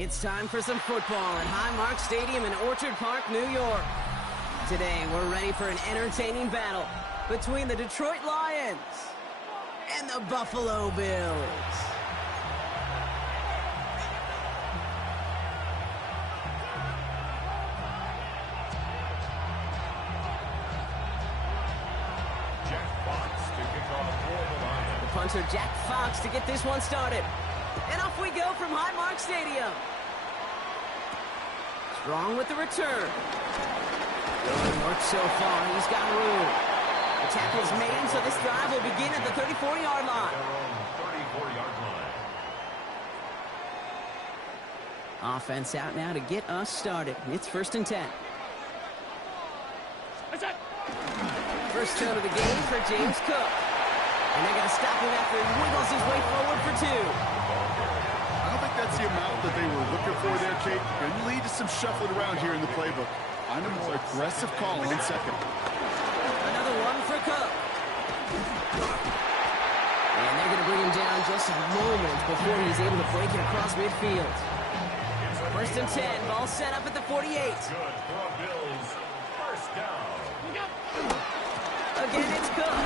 It's time for some football at Highmark Stadium in Orchard Park, New York. Today, we're ready for an entertaining battle between the Detroit Lions and the Buffalo Bills. The punter, Jack Fox, to get this one started. And off we go from Highmark Stadium. Strong with the return. Good work so far. He's got room. The tackle's made, so this drive will begin at the 34-yard line. Offense out now to get us started. It's 1st and 10. First down of the game for James Cook. And they're going to stop him after he wiggles his way forward for 2. I don't think that's the amount that they were looking for there, Kate. Going to lead to some shuffling around here in the playbook. Find a more aggressive call on second. Another one for Cook. And they're going to bring him down just a moment before he's able to break it across midfield. 1st and 10, ball set up at the 48. Again, it's Cook.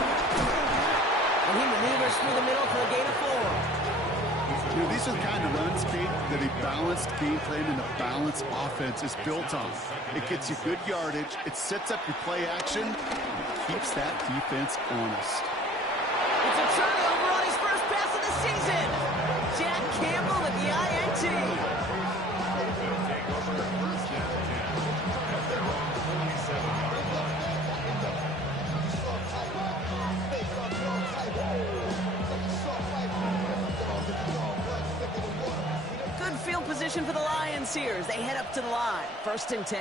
And he maneuvers through the middle for a gain of 4. You know, these are the kind of runs, Kate, that a balanced game plan and a balanced offense is built on. It gets you good yardage, it sets up your play action, and it keeps that defense honest. It's a turnover on his first pass of the season. Jack Campbell with the INT. Good field position for the Lions here as they head up to the line. 1st and 10.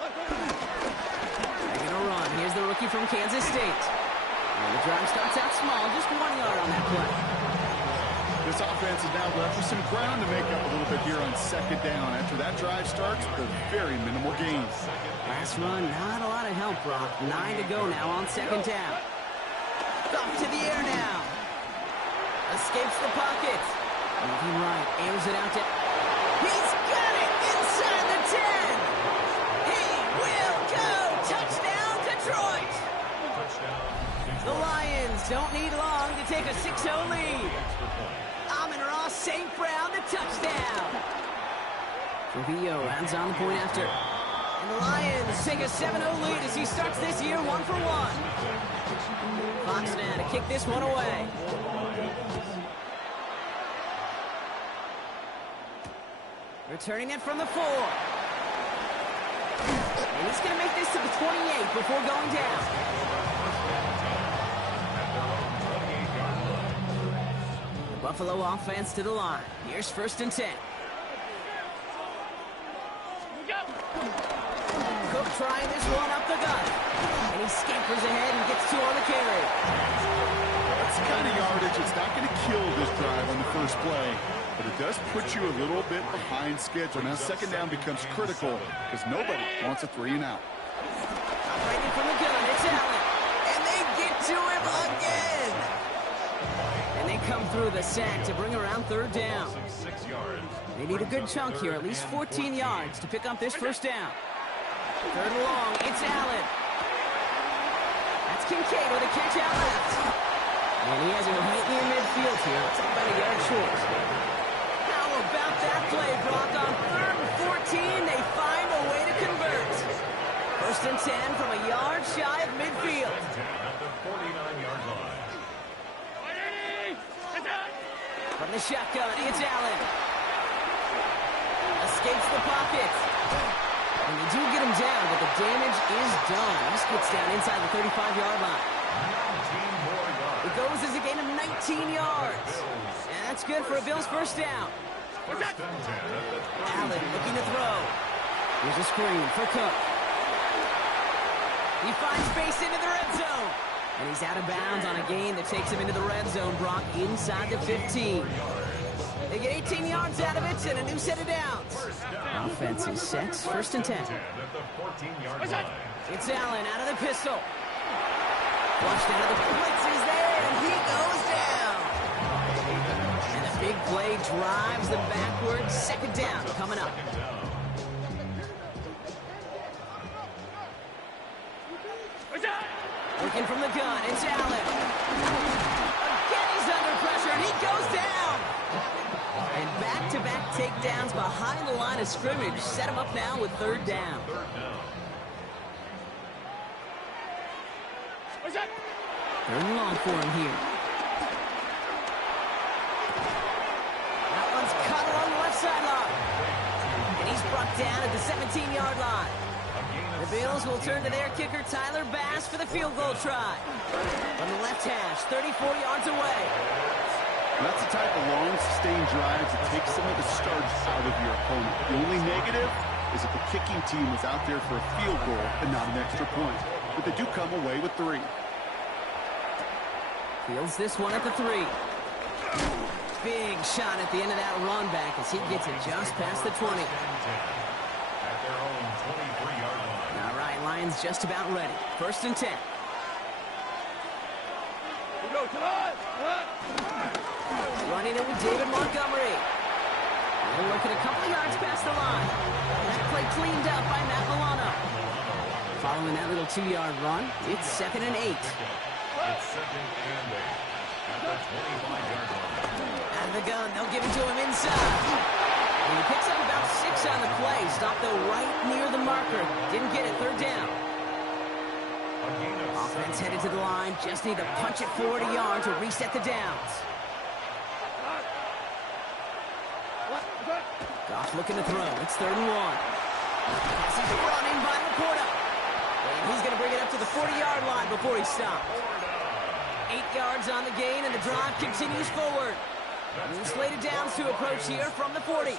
They're going to run. Here's the rookie from Kansas State. And the drive starts out small, just 1 yard on that play. This offense is now left with some ground to make up a little bit here on 2nd down. After that drive starts, they're very minimal gains. Last run, not a lot of help, Brock. 9 to go now on 2nd down. Off to the air now. Escapes the pocket. Moving right, airs it out to... He's got it inside the 10. He will go. Touchdown, Detroit. The Lions don't need long to take a 6-0 lead. Amon-Ra St. Brown, the touchdown. Trujillo rounds on the point after. And the Lions take a 7-0 lead as he starts this year 1 for 1. Fox now to kick this one away. Returning it from the 4. And he's going to make this to the 28 before going down. The Buffalo offense to the line. Here's 1st and 10. Cook trying this one up the gut. And he scampers ahead and gets 2 on the carry. That's the kind of yardage. It's not going to kill this drive on the first play, but it does put you a little bit behind schedule. Now 2nd down becomes critical because nobody wants a 3 and out. Operating from the gun, it's Allen. And they get to him again. And they come through the sack to bring around 3rd down. They need a good chunk here, at least 14 yards to pick up this 1st down. 3rd and long, it's Allen. That's Kincaid with a catch out left. And he has it right near midfield here. It's about a yard short. How about that play, Brock? On 3rd and 14, they find a way to convert. 1st and 10 from a yard shy of midfield. From the shotgun, it's Allen. Escapes the pocket. And they do get him down, but the damage is done. This gets down inside the 35-yard line. It goes as a gain of 19 yards. And that's good for a Bills 1st down. Allen looking to throw. Here's a screen for Cook. He finds space into the red zone. And he's out of bounds on a gain that takes him into the red zone, Brock, inside the 15. They get 18 yards out of it and a new set of downs. Offense is set. 1st and 10. It's Allen out of the pistol. Flushed out of the blitz is there, and he goes down. And a big play drives them backwards. Second down coming up. Working from the gun, it's Allen. Again, he's under pressure, and he goes down. And back-to-back takedowns behind the line of scrimmage set him up now with third down. Third and long for him here. That one's cut along the left sideline. And he's brought down at the 17-yard line. The Bills will turn to their kicker, Tyler Bass, for the field goal try. From the left hash, 34 yards away. That's the type of long, sustained drives that take some of the starch out of your opponent. The only negative is if the kicking team is out there for a field goal and not an extra point. But they do come away with 3. Fields this one at the 3. Big shot at the end of that run back as he gets it just past the 20. All right, Lions just about ready. First and 10. Running it with David Montgomery. They're looking a couple of yards past the line. That play cleaned up by Matt Milano. Following that little 2-yard run, it's 2nd and 8. It's 2nd and 8 at the 25-yard line. Out of the gun, they'll give it to him inside. And he picks up about 6 on the play. Stopped though right near the marker. Didn't get it, third down. Offense headed to the line. Just need to punch it 40 yards to reset the downs. Goff looking to throw. It's 3rd and 1. As he's running by Laporta. And he's going to bring it up to the 40-yard line before he stopped. 8 yards on the gain, and the drive continues forward. New slated downs to approach here from the 40.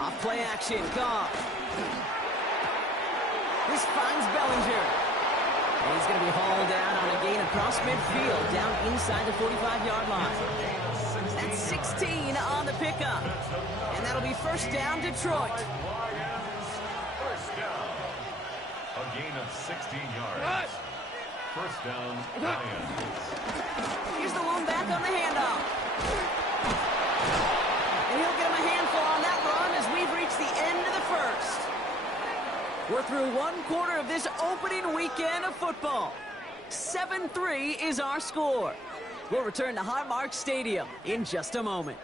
Off play action, Goff. This finds Bellinger. And he's going to be hauled out on a gain across midfield, down inside the 45-yard line. That's 16 on the pickup. And that'll be first down, Detroit. First down. A gain of 16 yards. First down, Lions. Here's the lone back on the handoff. And he'll get him a handful on that run as we've reached the end of the first. We're through 1 quarter of this opening weekend of football. 7-3 is our score. We'll return to Highmark Stadium in just a moment.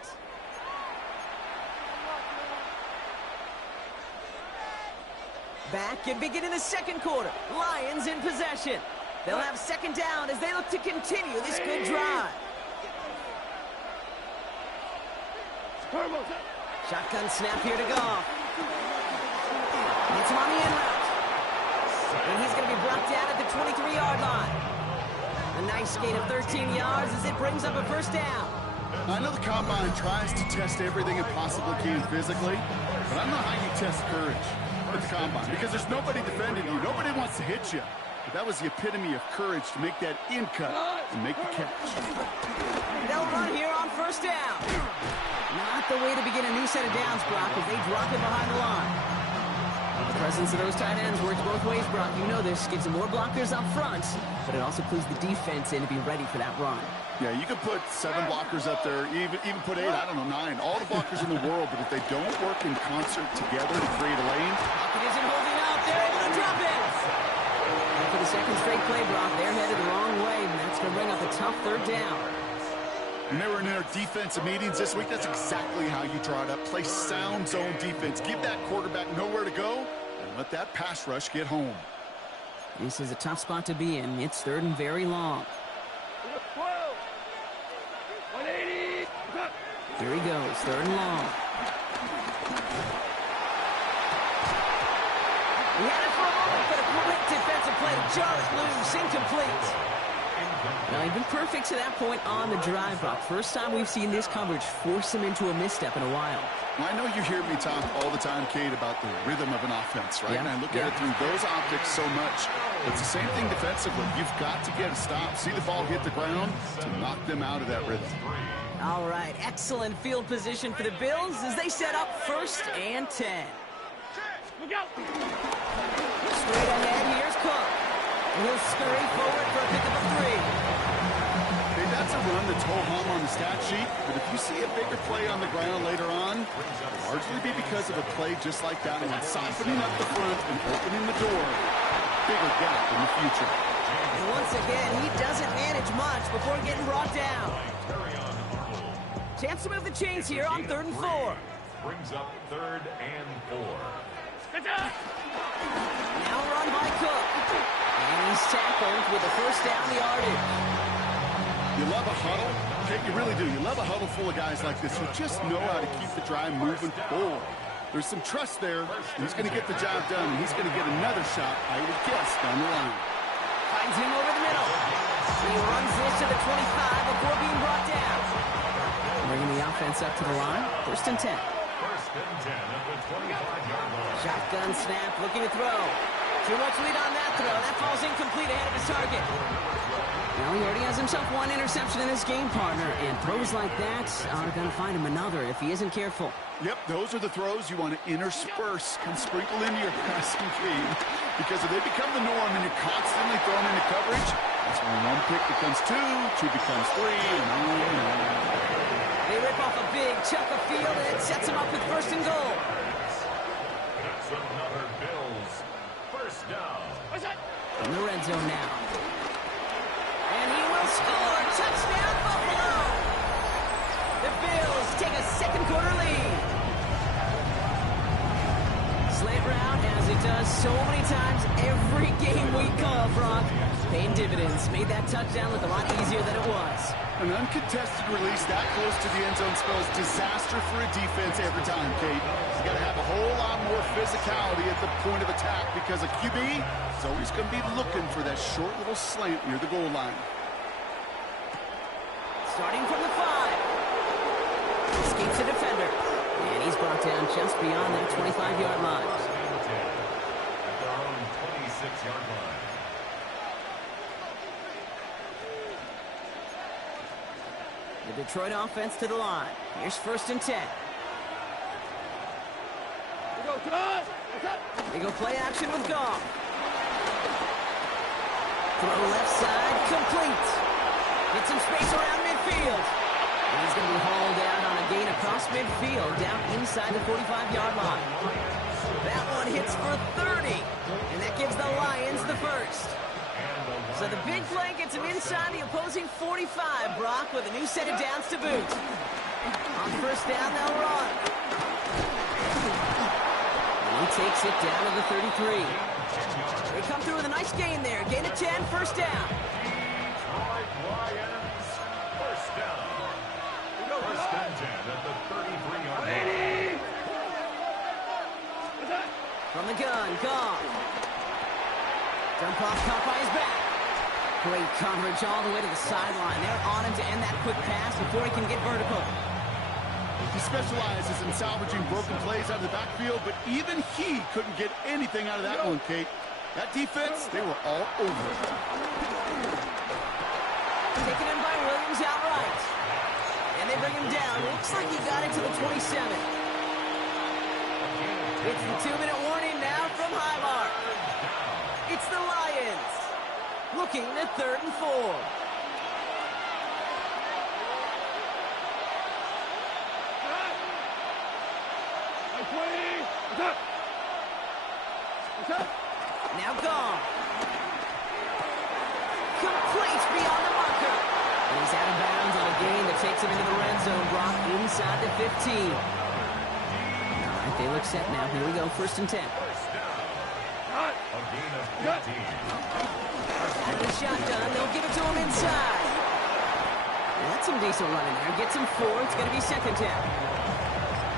Back and beginning the second quarter. Lions in possession. They'll have second down as they look to continue this good drive. Shotgun snap here to Goff. It's him on the in route. And he's going to be brought down at the 23-yard line. A nice gain of 13 yards as it brings up a first down. I know the Combine tries to test everything it possibly can physically, but I don't know how you test courage at the Combine because there's nobody defending you. Nobody wants to hit you. But that was the epitome of courage to make that in cut and make the catch. They'll run here on first down. Not the way to begin a new set of downs, Brock, as they drop it behind the line. The presence of those tight ends works both ways, Brock. You know this. Gives them more blockers up front, but it also clues the defense in to be ready for that run. Yeah, you could put 7 blockers up there, even put 8, I don't know, 9. All the blockers in the world, but if they don't work in concert together to create a lane. Pocket isn't holding up. They're able to drop it. And for the second straight play, Brock, they're headed the wrong way, and that's going to bring up a tough third down. When they were in their defensive meetings this week, that's exactly how you draw it up. Play sound zone defense. Give that quarterback nowhere to go, and let that pass rush get home. This is a tough spot to be in. It's third and very long. Here he goes, third and long. He had it for a moment, but a quick defensive play to jar it loose, incomplete. Now, he'd been perfect to that point on the drive, Brock. First time we've seen this coverage force him into a misstep in a while. Well, I know you hear me talk all the time, Kate, about the rhythm of an offense, right? Yeah. And I look at it through those optics so much. It's the same thing defensively. You've got to get a stop. See the ball hit the ground to knock them out of that rhythm. All right, excellent field position for the Bills as they set up first and 10. Straight ahead, here's Cook. And he'll scurry forward for a pickup of 3. Okay, that's a run that's ho-hum on the stat sheet, but if you see a bigger play on the ground later on, it'll largely be because of a play just like that one, softening up the front and opening the door. Bigger gap in the future. And once again, he doesn't manage much before getting brought down. Chance to move the chains here on 3rd and 4. Brings up 3rd and 4. Now run by Cook. And he's tackled with the first down yardage. You love a huddle? Okay, you really do. You love a huddle full of guys like this who just know how to keep the drive moving forward. There's some trust there. He's going to get the job done, and he's going to get another shot, I would guess, down the line. Finds him over the middle. He runs this to the 25 before being brought down. Bringing the offense up to the line. 1st and 10. 1st and 10 at the 25-yard line. Shotgun snap, looking to throw. Too much lead on that throw. That falls incomplete ahead of his target. Well, he already has himself one interception in this game, partner, and throws like that are going to find him another if he isn't careful. Yep, those are the throws you want to intersperse and sprinkle into your passing game, because if they become the norm and you're constantly thrown into coverage, that's when one pick becomes two becomes three, and on and on. They rip off a big chunk of field, and it sets him up with 1st and goal. That's another Bills 1st down. In the red zone now. And he will score! Touchdown, Buffalo! The Bills take a 2nd quarter lead. Slant route, as it does so many times every game we call, Brock. Paying dividends. Made that touchdown look a lot easier than it was. An uncontested release that close to the end zone spells disaster for a defense every time, Kate. You got to have a whole lot more physicality at the point of attack, because a QB is always going to be looking for that short little slant near the goal line. Starting from the 5. Escapes the defender. And he's brought down just beyond that 25-yard line. At their own 26-yard line. The Detroit offense to the line. Here's 1st and 10. They go play action with Goff. Throw left side, complete. Get some space around midfield. And he's going to be hauled out on a gain across midfield, down inside the 45-yard line. That one hits for 30, and that gives the Lions the 1st. So the big play gets him inside the opposing 45, Brock, with a new set of downs to boot. On 1st down, they'll run. And he takes it down to the 33. They come through with a nice gain there. Gain of 10, 1st down. Detroit Lions 1st down. 1st and 10 at the 33-yard line. From the gun, Goff. Dump off, caught by his back. Great coverage all the way to the sideline. They're on him to end that quick pass before he can get vertical. He specializes in salvaging broken plays out of the backfield, but even he couldn't get anything out of that one, Kate. That defense, they were all over it. Taken in by Williams outright. And they bring him down. Looks like he got it to the 27. It's the 2-minute warning now from Highmark. It's the Lions. Looking at 3rd and 4. Now gone. Complete beyond the marker. And he's out of bounds on a gain that takes him into the red zone, Brock, inside the 15. All right, they look set now. Here we go, 1st and 10. A gain of 15. At the shotgun, they'll give it to him inside. That's some decent running there. Gets him 4. It's going to be 2nd down.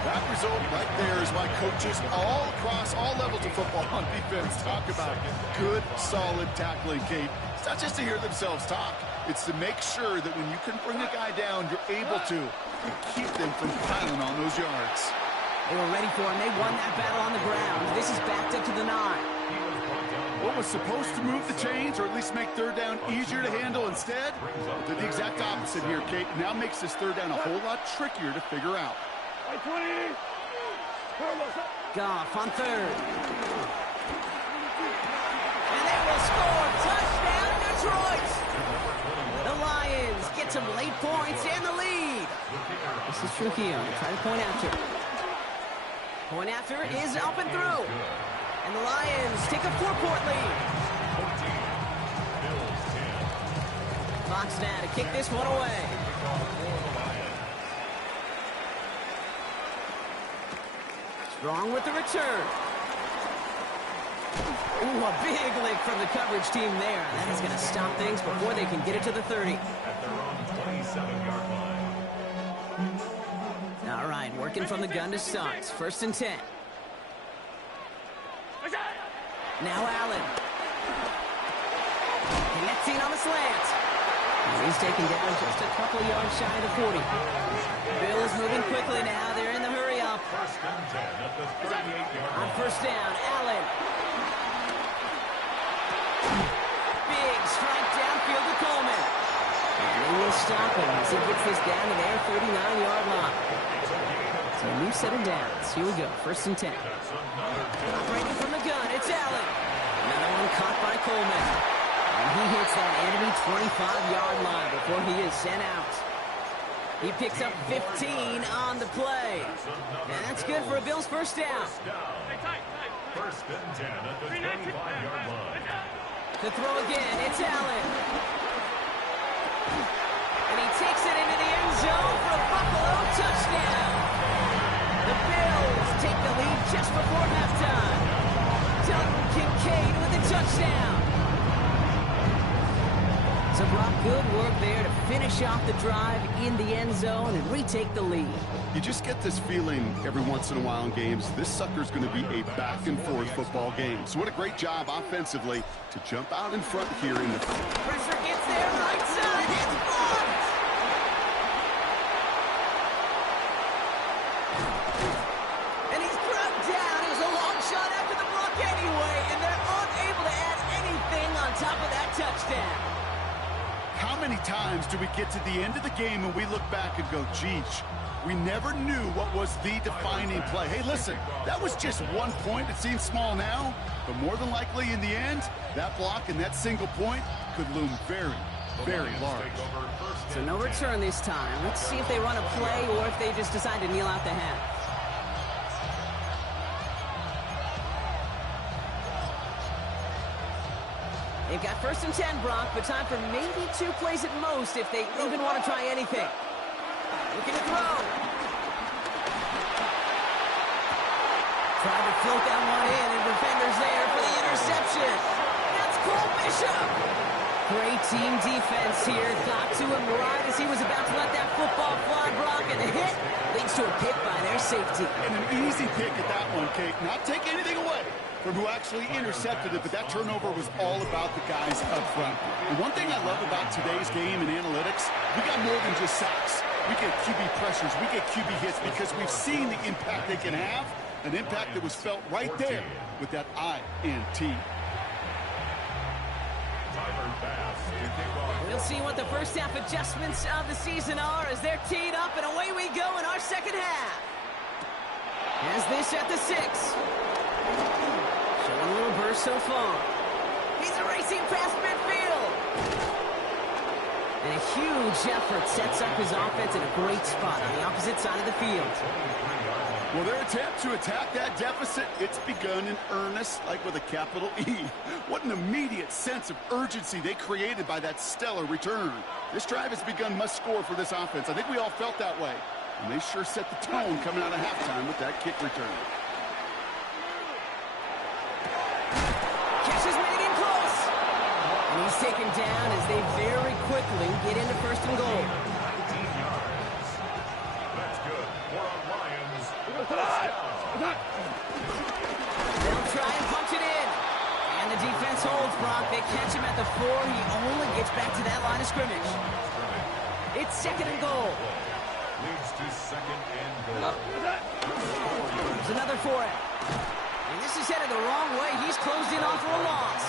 That result right there is why coaches all across all levels of football on defense talk about good, solid tackling, Kate. It's not just to hear themselves talk. It's to make sure that when you can bring a guy down, you're able to keep them from piling on those yards. They were ready for him. They won that battle on the ground. This is backed up to the 9. What was supposed to move the chains, or at least make 3rd down easier to handle, instead did the exact opposite here, Kate. Now makes this 3rd down a whole lot trickier to figure out. Goff on 3rd. And they will score. Touchdown, Detroit! The Lions get points and the lead. This is Trujillo. Try to point after. Point after is up and through. And the Lions take a 4-point lead. Fox now to kick this one away. Strong with the return. Ooh, a big lick from the coverage team there. That is going to stop things before they can get it to the 30. At their own 27-yard line. All right, working from the gun to start. 1st and 10. Now Allen. Connecting on the slant. And he's taken down just a couple yards shy of the 40. Bills moving quickly now. They're in the hurry up. 1st and 10 at the 38-yard line. On 1st down, Allen. Big strike downfield to Coleman. And they will stop him as he gets this down to their 39-yard line. So a new set of downs. Here we go, 1st and 10. Operating from the gun, it's Allen. Another one caught by Coleman. And he hits that enemy 25-yard line before he is sent out. He picks up 15 on the play. And that's good for a Bills 1st down. 1st and 10 at the 25-yard line. To throw again, it's Allen. And he takes it into the end zone for a Buffalo touchdown. The Bills take the lead just before halftime. Dalton Kincaid with a touchdown. So Brock, good work there to finish off the drive in the end zone and retake the lead. You just get this feeling every once in a while in games, this sucker's going to be a back-and-forth football game. So what a great job offensively to jump out in front here in the... Pressure gets there, right side, it's blocked! And he's brought down. It was a long shot after the block anyway, and they're unable to add anything on top of that touchdown. How many times do we get to the end of the game and we look back and go, geez, we never knew what was the defining play. Hey, listen, that was just 1 point. It seems small now, but more than likely in the end, that block and that single point could loom very, very large. So no return this time. Let's see if they run a play or if they just decide to kneel out the half. They've got 1st and 10, Brock, but time for maybe 2 plays at most if they even want to try anything. Looking to throw. Tried to float that one in, and defenders there for the interception. That's Cole Bishop. Great team defense here. Got to him right as he was about to let that football fly, Brock, and the hit leads to a pick by their safety. And an easy pick at that one, Kate. Not take anything away from who actually intercepted it, but that turnover was all about the guys up front. And one thing I love about today's game and analytics, we got more than just sacks. We get QB pressures, we get QB hits because we've seen the impact they can have, an impact that was felt right there with that INT. We'll see what the first half adjustments of the season are as they're teed up, and away we go in our second half. As this at the 6. Showing a little burst so far. He's racing past midfield. And a huge effort sets up his offense in a great spot on the opposite side of the field. Well, their attempt to attack that deficit, it's begun in earnest, like with a capital E. What an immediate sense of urgency they created by that stellar return. This drive has begun must score for this offense. I think we all felt that way. And they sure set the tone coming out of halftime with that kick return. Catch is made in close. And he's taken down as they very quickly get into 1st and goal. 19 yards. That's good for a Lions. They'll try and punch it in. And the defense holds, Brock. They catch him at the 4. He only gets back to that line of scrimmage. It's 2nd and goal. Leads to 2nd and goal. There's another for it. And this is headed the wrong way. He's closed in on for a loss.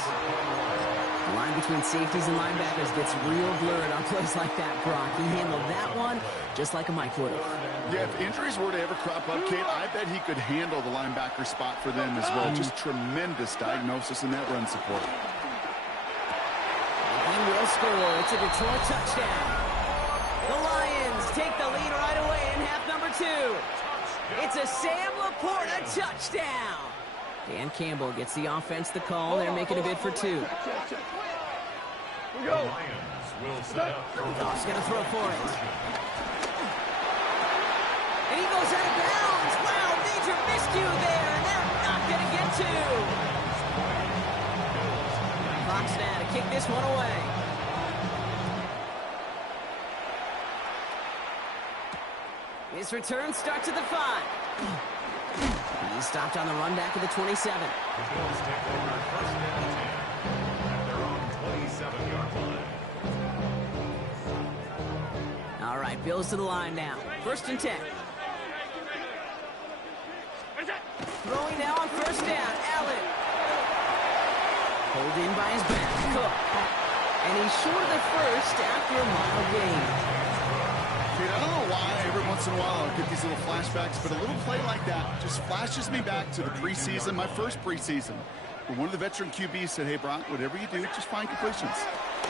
The line between safeties and linebackers gets real blurred on plays like that, Brock. He handled that one just like a Mike would have. Yeah, if injuries were to ever crop up, Kate, I bet he could handle the linebacker spot for them as well. Just tremendous diagnosis in that run support. He will score. It's a Detroit touchdown. The Lions take the lead right away in half number 2. It's a Sam Laporta touchdown. Dan Campbell gets the offense the call. They're making a bid for 2. The Lions will set up. Goff's going to throw for it. And he goes out of bounds. Wow, major miscue there, and they're not going to get 2. Fox now to kick this one away. His return starts at the 5. He's stopped on the run back at the 27. The Bills take over first and 10 at their own 27-yard line. All right, Bills to the line now. First and 10. Throwing now on first down. Allen. Pulled in by his back. Cook. And he's short of the first after a mild gain. Kate, I don't know why every once in a while I'll get these little flashbacks, but a little play like that just flashes me back to the preseason, my first preseason, where one of the veteran QBs said, hey, Brock, whatever you do, just find completions.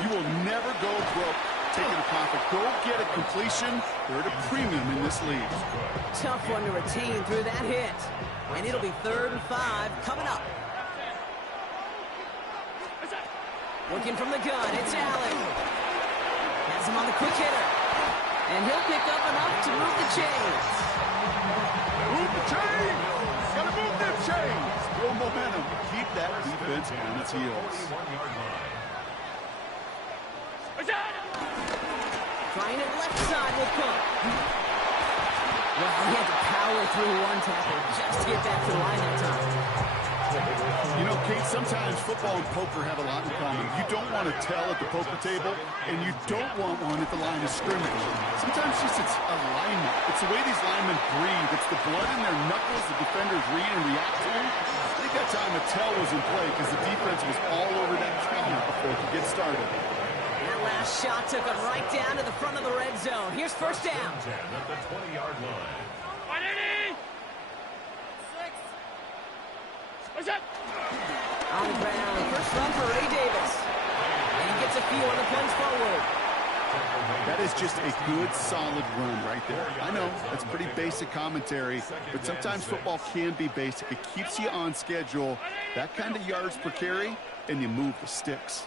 You will never go broke taking a profit. Go get a completion. They're at a premium in this league. Tough one to retain through that hit. And it'll be 3rd and 5 coming up. Looking from the gun, it's Allen. Has him on the quick hitter. And he'll pick up enough to move the chains. Move the chains! Gotta move them chains! Build momentum. Keep that defense on its heels. 41-yard line. Trying it left side with Cook. Well, he had to power through one tackle just to get back to the line that time. You know, Kate, sometimes football and poker have a lot in common. You don't want to tell at the poker table, and you don't want one at the line of scrimmage. Sometimes just it's alignment. It's the way these linemen breathe. It's the blood in their knuckles the defenders read and react to. I think that time a tell was in play because the defense was all over that counter before it could get started. That last shot took him right down to the front of the red zone. Here's first down. 10 at the 20-yard line. On the ground, first run for Ray Davis. And he gets a feel on the plays forward. That is just a good, solid run right there. I know, that's pretty basic commentary, but sometimes football can be basic. It keeps you on schedule, that kind of yards per carry, and you move the sticks.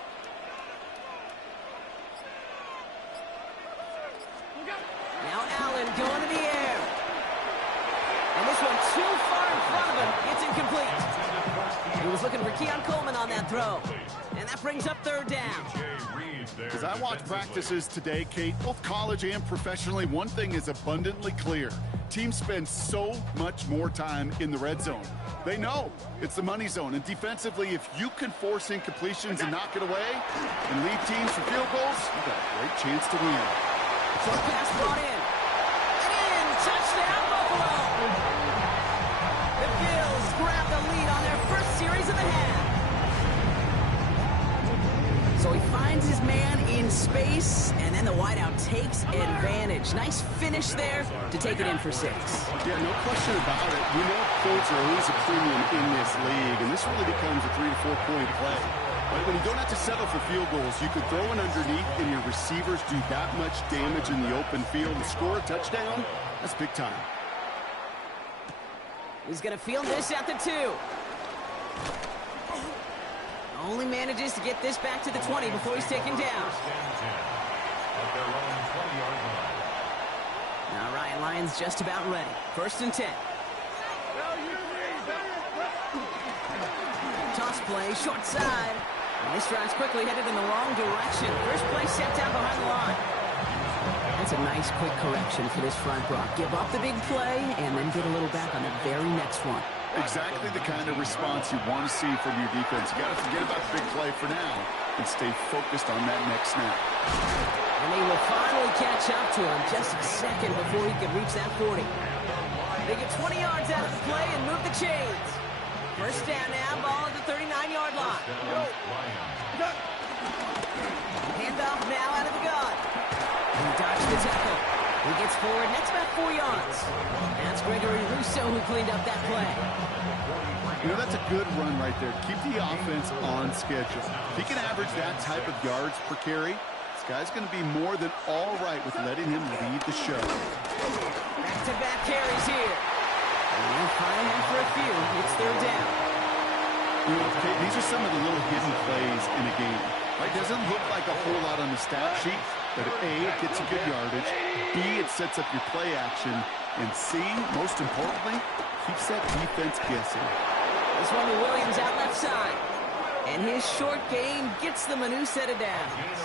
Now Allen going to the air. And this one too far in front of him. It's incomplete. He was looking for Keon Coleman on that throw. And that brings up 3rd down. As I watch practices today, Kate, both college and professionally, one thing is abundantly clear. Teams spend so much more time in the red zone. They know it's the money zone. And defensively, if you can force incompletions and knock it away and lead teams for field goals, you've got a great chance to win. Short pass brought in. And in. Touchdown, Buffalo. The Bills grab the lead on their first series of the half. So he finds his man in space, and then the wideout takes advantage. Nice finish there to take it in for 6. Yeah, no question about it. You know points are always a premium in this league, and this really becomes a 3 to 4 point play. Right? When you don't have to settle for field goals, you could throw it underneath, and your receivers do that much damage in the open field and score a touchdown. That's big time. He's going to field this at the 2. Only manages to get this back to the 20 before he's taken down. Now Ryan Lyons just about ready. First and 10. Toss play, short side. And this drive's quickly headed in the wrong direction. First play set down behind the line. That's a nice quick correction for this front, Brock. Give up the big play and then get a little back on the very next one. Exactly the kind of response you want to see from your defense. You got to forget about the big play for now and stay focused on that next snap. And they will finally catch up to him just a second before he can reach that 40. They get 20 yards out of the play and move the chains. First down now, ball at the 39-yard line. Handoff now out of the gun. He dodged the tackle. He gets forward, next about 4 yards. That's Gregory Rousseau who cleaned up that play. You know, that's a good run right there. Keep the offense on schedule. If he can average that type of yards per carry, it's Guy's going to be more than all right with letting him lead the show. Back-to-back carries here. And they'll find him for a few. It's third down. You know, okay, these are some of the little hidden plays in a game. Right? Doesn't look like a whole lot on the stat sheet, but A, it gets you good yardage. B, it sets up your play action. And C, most importantly, keeps that defense guessing. This one to Williams out left side. And his short game gets them a new set of downs.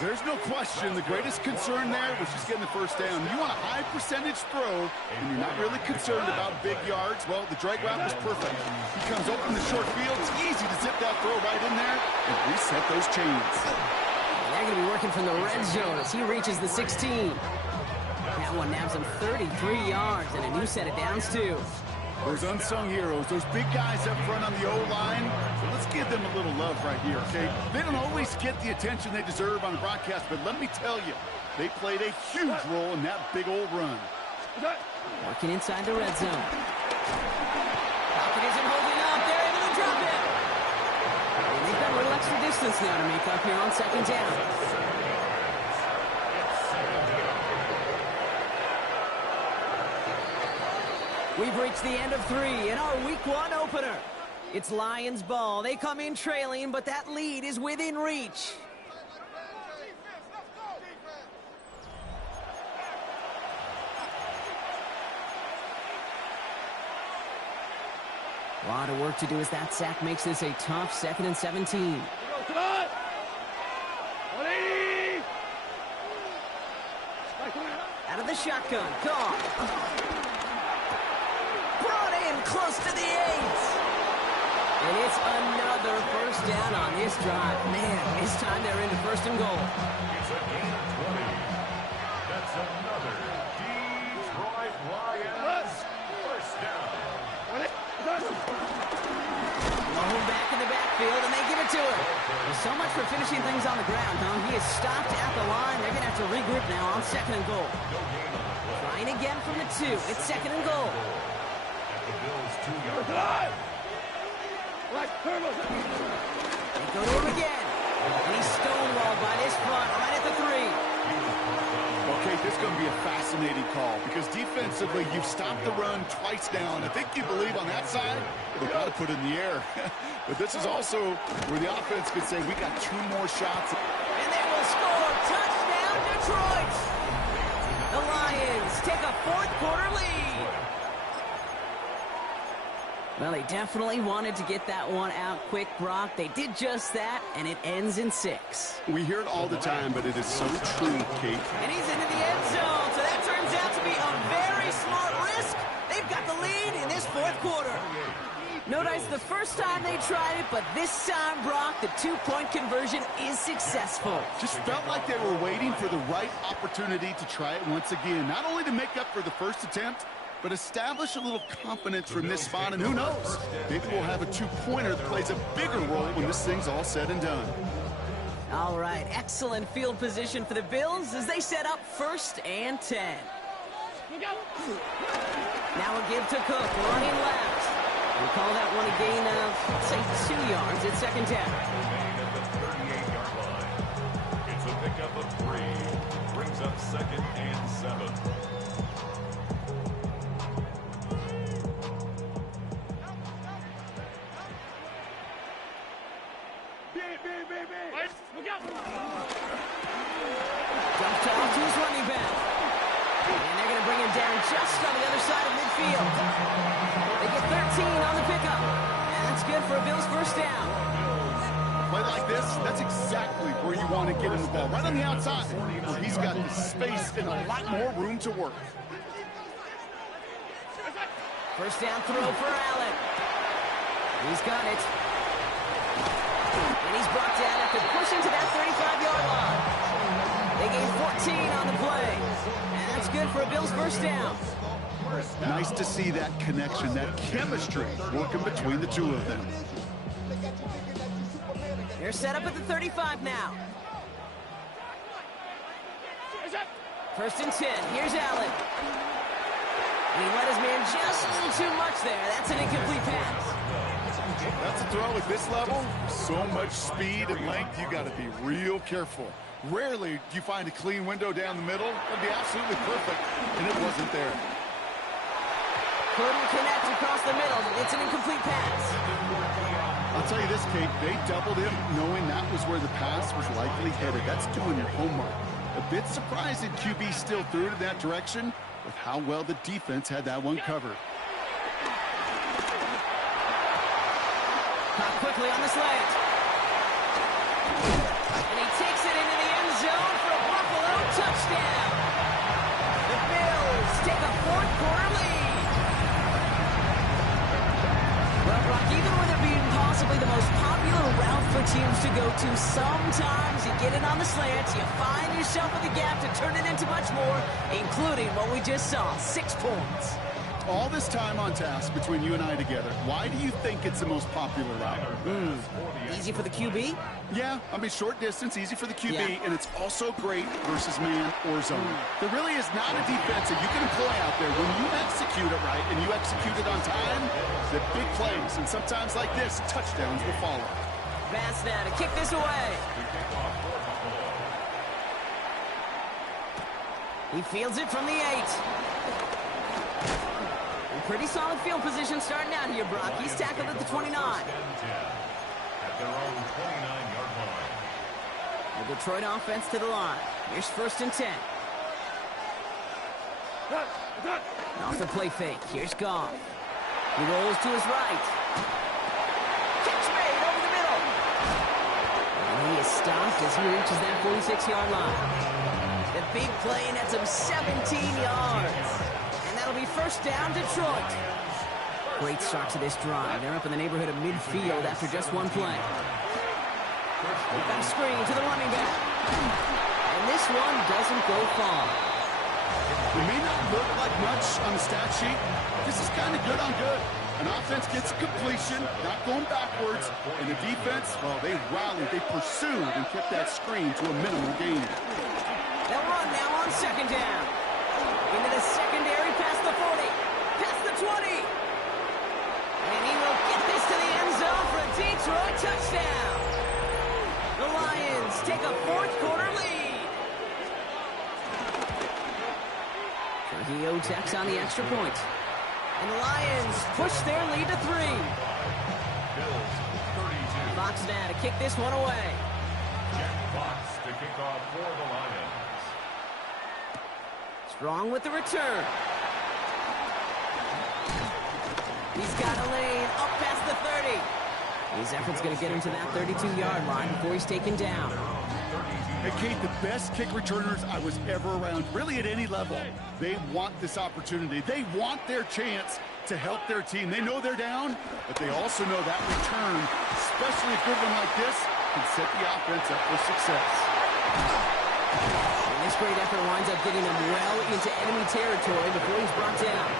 There's no question the greatest concern there was just getting the first down. You want a high percentage throw, and you're not really concerned about big yards. Well, the drag route was perfect. He comes open the short field. It's easy to zip that throw right in there and reset those chains. They're going to be working from the red zone as he reaches the 16. That one nabs him 33 yards and a new set of downs, too. Those unsung heroes, those big guys up front on the O-line, let's give them a little love right here, okay? They don't always get the attention they deserve on the broadcast, but let me tell you, they played a huge role in that big old run. Working inside the red zone. Pocket isn't holding up. They're able to drop it. And they've got a little extra distance now to make up here on second down. We've reached the end of 3 in our Week 1 opener. It's Lions ball. They come in trailing, but that lead is within reach. A lot of work to do as that sack makes this a tough 2nd and 17. Out of the shotgun. Gone. Brought in close to the 8. And it's another first down on this drive. Man, this time they're into 1st and goal. It's a gain of 20. That's another Detroit Lions first down. Long back in the backfield, and they give it to him. There's so much for finishing things on the ground, huh? He is stopped at the line. They're going to have to regroup now on 2nd and goal. Trying again from the 2. It's 2nd and goal. At the Bills' 2-yard line. They go to him again. And he's stonewalled by this front right at the 3. Okay, this is going to be a fascinating call because defensively, you've stopped the run twice now, and I think you believe on that side, they've got to put it in the air. But this is also where the offense could say, we got 2 more shots. And they will score. Touchdown, Detroit. The Lions take a 4th quarter lead. Well, they definitely wanted to get that one out quick, Brock. They did just that, and it ends in 6. We hear it all the time, but it is so true, Kate. And he's into the end zone, so that turns out to be a very smart risk. They've got the lead in this 4th quarter. Notice the first time they tried it, but this time, Brock, the 2-point conversion is successful. Just felt like they were waiting for the right opportunity to try it once again. Not only to make up for the first attempt, but establish a little confidence from this spot, and who knows? Maybe we'll have a 2-pointer that plays a bigger role when this thing's all said and done. All right, excellent field position for the Bills as they set up 1st and 10. Now a give to Cook, running left. We'll call that one a gain of, say, 2 yards at 2nd down. At the 38-yard line. It's a pickup of 3. Brings up 2nd and 7. Dumped off to his running back. And they're going to bring him down just on the other side of midfield. They get 13 on the pickup. And that's good for a Bills first down. Play like this, that's exactly where you want to get him the ball. Right on the outside, where he's got the space and a lot more room to work. First down throw for Allen. He's got it. And he's brought down after pushing to that 35-yard line. They gain 14 on the play. And that's good for a Bills first down. Nice to see that connection, that chemistry working between the 2 of them. They're set up at the 35 now. 1st and 10. Here's Allen. And he let his man just a little too much there. That's an incomplete pass. That's a throw at this level. So much speed and length, you got to be real careful. Rarely do you find a clean window down the middle. That'd be absolutely perfect, and it wasn't there. Couldn't connect across the middle. It's an incomplete pass. I'll tell you this, Kate, they doubled him knowing that was where the pass was likely headed. That's doing your homework. A bit surprising QB still threw it in that direction with how well the defense had that one covered. Caught quickly on the slant. And he takes it into the end zone for a Buffalo touchdown. The Bills take a fourth-quarter lead. Well, Brock, even with it being possibly the most popular route for teams to go to, sometimes you get it on the slants, you find yourself with a gap to turn it into much more, including what we just saw, 6 points. All this time on task between you and I together, why do you think it's the most popular route? Easy for the QB? Yeah, I mean, short distance, easy for the QB, Yeah. and it's also great versus man or zone. There really is not a defense that you can employ out there. When you execute it right and you execute it on time, the big plays, and sometimes like this, touchdowns will follow. Pass now to kick this away. He fields it from the 8. Pretty solid field position starting out here, Brock. He's tackled at the 29. At their own 29-yard line. The Detroit offense to the line. Here's 1st and 10. Off the play fake. Here's Goff. He rolls to his right. Catch made over the middle. And he is stopped as he reaches that 46-yard line. The big play nets him 17 yards. That'll be 1st down, Detroit. Great start to this drive. They're up in the neighborhood of midfield after just one play. We've got a screen to the running back. And this one doesn't go far. It may not look like much on the stat sheet. This is kind of good on good. An offense gets a completion, not going backwards. And the defense, well, they rallied, they pursued, and kept that screen to a minimal gain. They'll run now on 2nd down. Into the secondary, past the 40, past the 20. And he will get this to the end zone for a Detroit touchdown. The Lions take a fourth-quarter lead. Trujillo tacks on the extra point. And the Lions push their lead to 3. Bills 32. Fox now to kick this one away. Jack Fox to kick off for the Lions. Strong with the return. He's got a lane up past the 30. His effort's going to get him to that 32-yard line before he's taken down. Hey, Kate, the best kick returners I was ever around, really at any level, they want this opportunity. They want their chance to help their team. They know they're down, but they also know that return, especially a good one like this, can set the offense up for success. And this great effort winds up getting him well into enemy territory before he's brought down.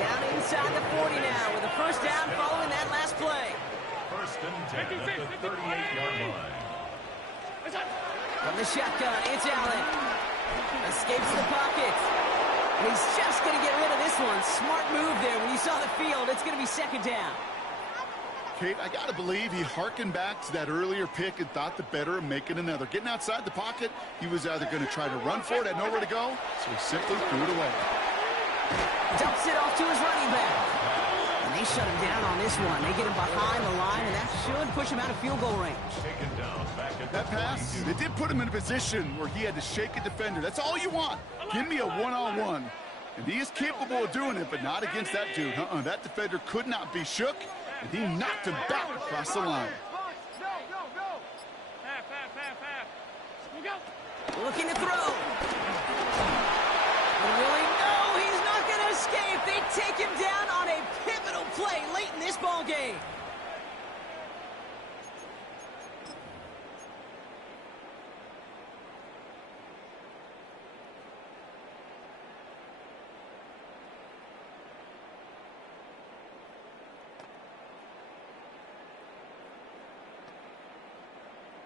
Down inside the 40 now with a 1st down following that last play. 1st and 10 at the 38-yard line. From the shotgun, it's Allen. Escapes the pocket. And he's just going to get rid of this one. Smart move there. When you saw the field, it's going to be 2nd down. Kate, I got to believe he hearkened back to that earlier pick and thought the better of making another. Getting outside the pocket, he was either going to try to run for it, had nowhere to go, so he simply threw it away. Dumps it off to his running back. And they shut him down on this one. They get him behind the line, and that should push him out of field goal range. Taken down back at That pass, it did put him in a position where he had to shake a defender. That's all you want. Give me a one-on-one. And he is capable of doing it, but not against that dude. That defender could not be shook, and he knocked him back across the line. Looking to throw. And really, no, he's not going to escape. They take him down on a pivotal play late in this ball game.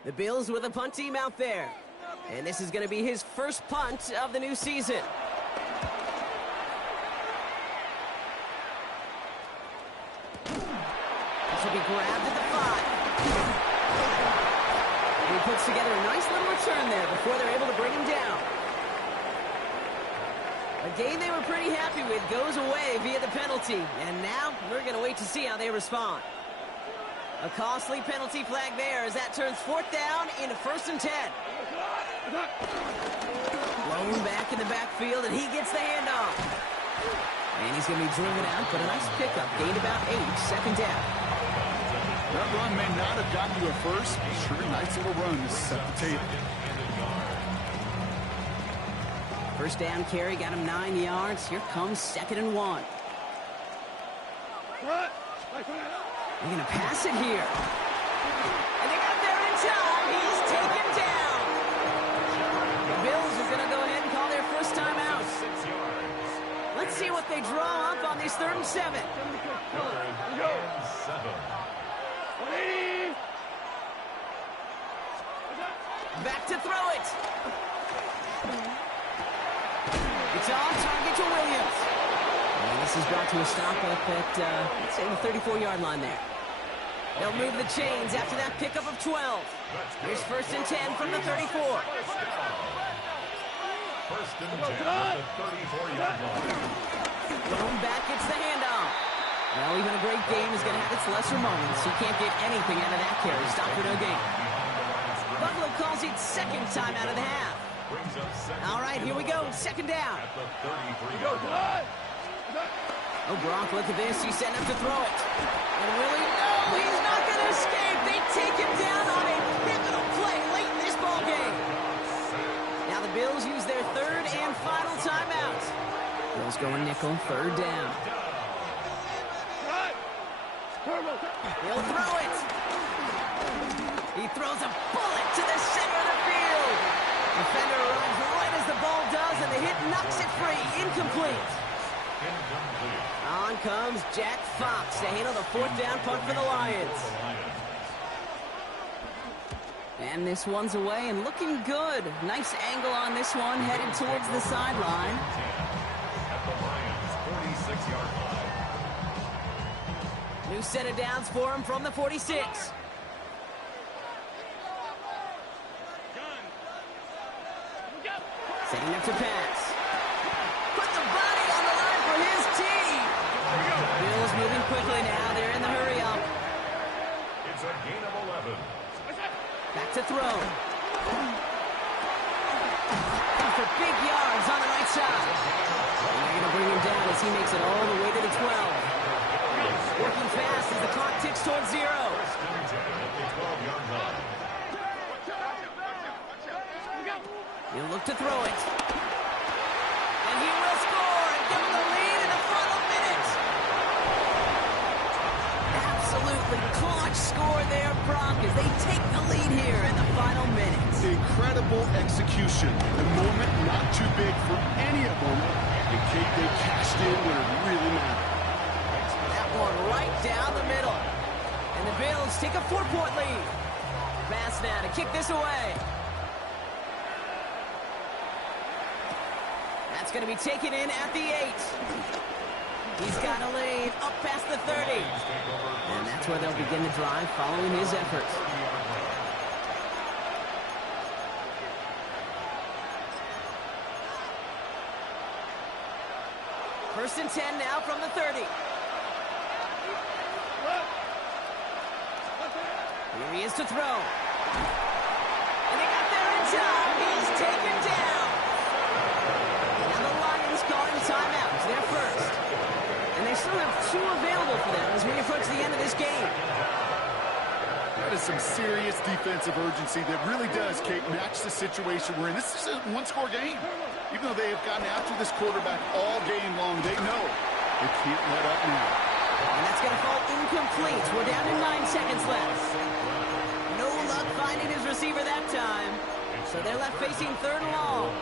The Bills with a punt team out there. And this is going to be his first punt of the new season. grabbed at the 5. He puts together a nice little return there before they're able to bring him down. A game they were pretty happy with goes away via the penalty. And now we're going to wait to see how they respond. A costly penalty flag there as that turns 4th down into 1st and 10. Blown back in the backfield, and he gets the handoff. And he's going to be driven out, but a nice pickup. Gained about 8, 2nd down. That run may not have gotten you a first. Sure, nice little run to set the table. First down carry, got him 9 yards. Here comes 2nd and 1. They're going to pass it here. And they got there in time. He's taken down. The Bills are going to go ahead and call their first timeout. Let's see what they draw up on these 3rd and 7. Back to throw it. It's on target to Williams. And this is brought to a stop up at, let's say, the 34-yard line there. They'll move the chains after that pickup of 12. Here's 1st and 10 from the 34. 1st and 10 at the 34-yard line. Going back, gets the handoff. Well, even a great game is going to have its lesser moments. You can't get anything out of that carry. Stop for no gain. Buffalo calls it 2nd time out of the half. All right, here we go. 2nd down. Oh, Brock, look at this. He's setting up to throw it. And really, no, he's not going to escape. They take him down on a pivotal play late in this ball game. Now the Bills use their 3rd and final timeout. Bills going nickel, 3rd down. He'll throw it. He throws a bullet to the center of the field. Defender runs right as the ball does, and the hit knocks it free. Incomplete. On comes Jack Fox to handle the 4th down punt for the Lions. And this one's away and looking good. Nice angle on this one, headed towards the sideline. New set of downs for him from the 46. Setting up to pass. Put the body on the line for his team. Bills moving quickly now. They're in the hurry up. It's a gain of 11. Back to throw. For big yards on the right side. And they're going to bring him down as he makes it all the way to the 12. Working fast as the clock ticks towards 0. He'll look to throw it. And he will score and give him the lead in the final minute. Absolutely clutch score there, Brock, as they take the lead here in the final minutes. Incredible execution. The moment not too big for any of them. And Kate, they cashed in when it really mattered. That one right down the middle. And the Bills take a 4-point lead. Pass now to kick this away. That's going to be taken in at the 8. He's got a lane up past the 30. And that's where they'll begin the drive following his efforts. First and 10 now from the 30. Here he is to throw. And they got there in time. He's taken down. Now the Lions calling timeouts. They're first. And they still have 2 available for them as we approach the end of this game. That is some serious defensive urgency that really does, Kate, match the situation we're in. This is a one-score game. Even though they have gotten after this quarterback all game long, they know they can't let up now. And that's going to fall incomplete. We're down to 9 seconds left. No luck finding his receiver that time. So they're left facing 3rd and long.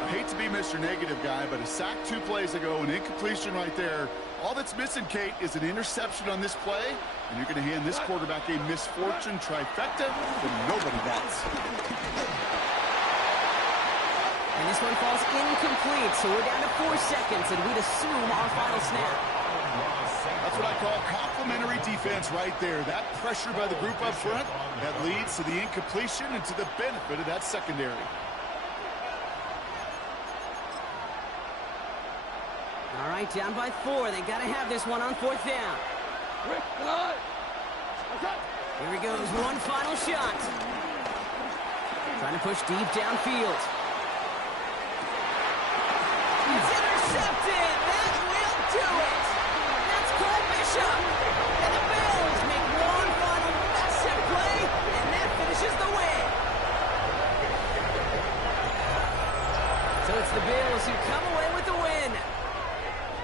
I hate to be Mr. Negative guy, but a sack 2 plays ago, an incompletion right there. All that's missing, Kate, is an interception on this play, and you're going to hand this quarterback a misfortune trifecta that nobody bats. And this one falls incomplete, so we're down to 4 seconds, and we'd assume our final snap. That's what I call complementary defense right there. That pressure by the group up front, that leads to the incompletion and to the benefit of that secondary. All right, down by 4. They got to have this one on 4th down. Here he goes, one final shot. Trying to push deep downfield. It's intercepted. That will do it. That's Cole Bishop. And the Bills make one final massive play, and that finishes the win. So it's the Bills who come away with the win.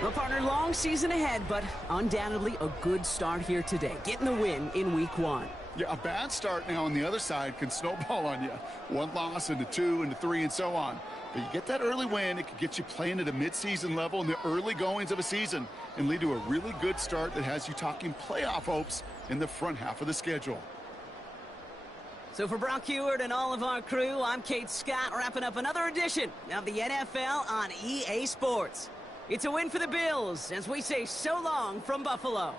Well, partner, long season ahead, but undoubtedly a good start here today, getting the win in Week 1. Yeah, a bad start now on the other side can snowball on you. One loss into 2, into 3, and so on. But you get that early win, it could get you playing at a midseason level in the early goings of a season and lead to a really good start that has you talking playoff hopes in the front half of the schedule. So for Brock Heward and all of our crew, I'm Kate Scott, wrapping up another edition of the NFL on EA Sports. It's a win for the Bills as we say so long from Buffalo.